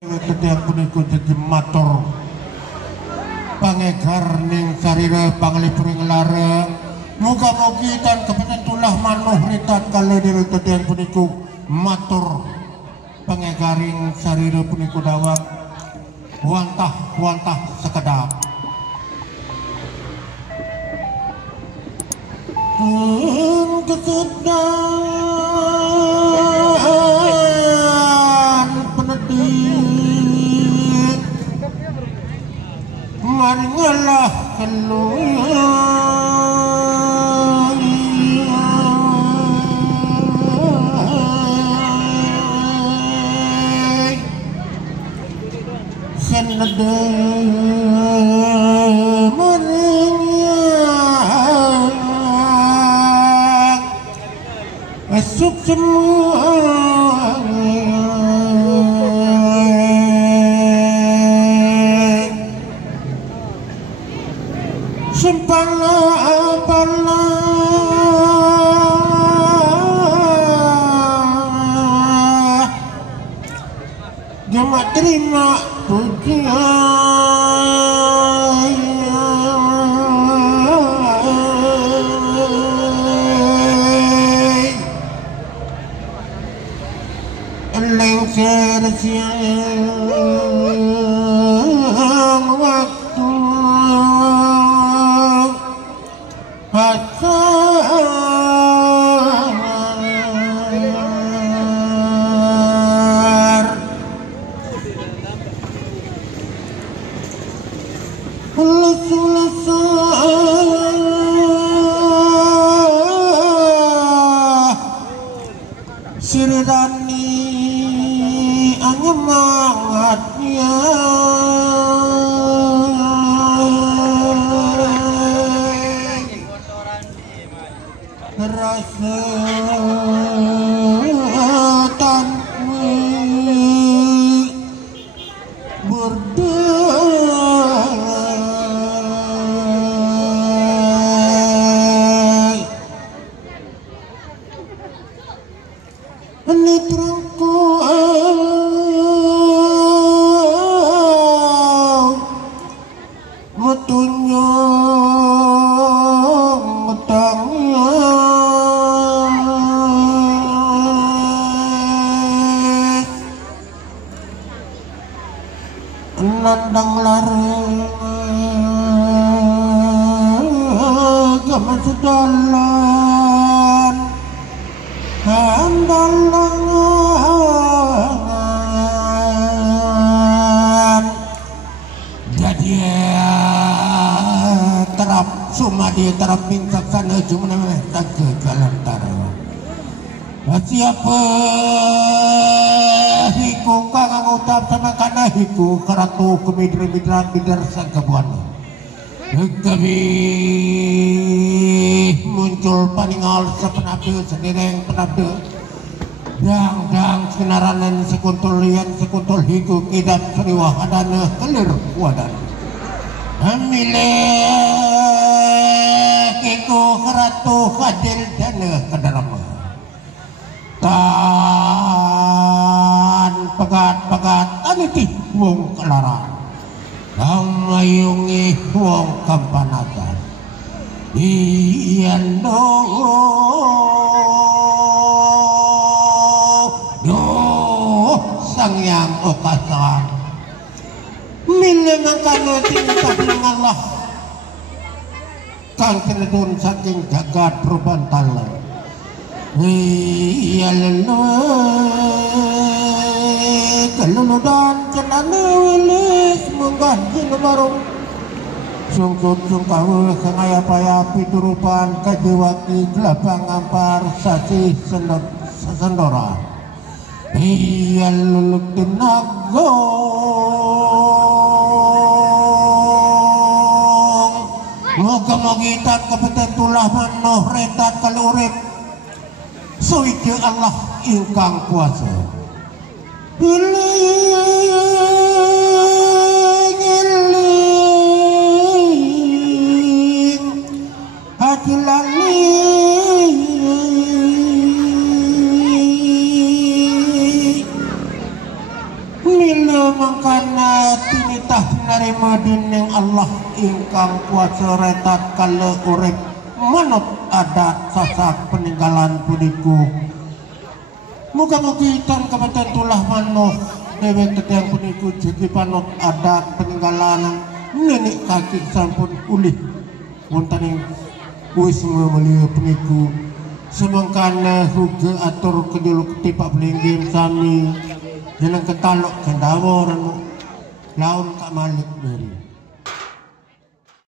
Ketiak punika dadi matur pangegar ning sarira panglipuring lareng muga-mugi tan kepetentulah manuh ritat kalih ketiak punika matur pangegaring sarira punika dawak wantah sekedap kesedaan penetik maringalah keluar senada maringan esuk semua sempala jemaat terima pujian lengser siang waktu hasar sirirani anyemangatnya rasa tanpa berdaya netraku metunyong tangis nandang larang gama sedalan handalangan jadi terap sumadi terap bingkak sana cuma tak kegalan taro siapa hiku kang utap sama kana hiku keratu kemidra-midra bidar sangkabuan kami muncul paningal sepenade sedereng penade dang senaranan sekuntul lian sekuntul hiku kidat seriwah adana kelir wadan amileh hiku keratu hadil dana kedarama tan pegat anitih wong kelaran mayungi wong kampanatan iyan do sang yang okasan milenangkan tingkah ng Allah kang kinedun saking jagat perubantalan iyan kaluludan kenana wilis mengganti lebarong sungkut sungkawe kangayapayapi turupan kajiwaki gelabang ampar sasi sendora iya luluk tinagong moga-mogitan kepetentulah manoh retat kalurip suike Allah ingkang kuasa iling hati lali Mila semangkana tinitah narima dening Allah ingkang kuasa retat kala urip manut adat sasak peninggalan pudiku. Muga-mugi tan kapatentulah manuh dewek tetiang puniku jadi panut adat peninggalan nenek kaki sampun ulih wonten wis memelia puniku semangkana huge atur keduluk ketipak belinggim sami jeneng ketalok kendawa laun kak malik dari